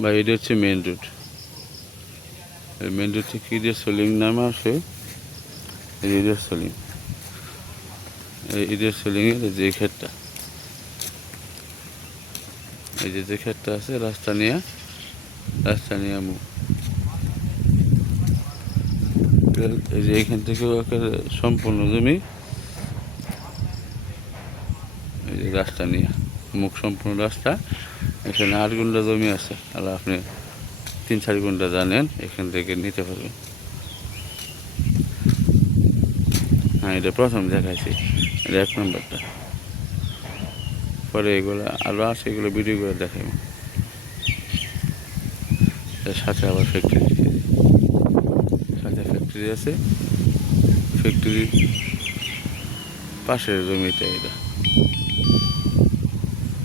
বা এটা হচ্ছে মেন রোড। এই মেন রোড থেকে ঈদের সলিং নামে আসে, এই ঈদের সলিং, এই ঈদের সলিংয়ের যে ক্ষেতটা, এই যে ক্ষেতটা আছে রাস্তা নিয়ে এই যে এইখান থেকে সম্পূর্ণ জমি, এই যে রাস্তা নিয়ে মুখ সম্পূর্ণ রাস্তা। এখানে 8 গুণ্ঠা জমি আছে, আর আপনি 3-4 গুণ্ঠা জানেন এখান থেকে নিতে পারবেন। হ্যাঁ, এটা প্রথম দেখাইছি, এটা 1 নম্বরটা। পরে এগুলো আরও আছে, এগুলো ভিডিও করে দেখাব। এর সাথে আবার ফ্যাক্টরি, সাথে ফ্যাক্টরি আছে, ফ্যাক্টরির পাশের জমিটা এটা।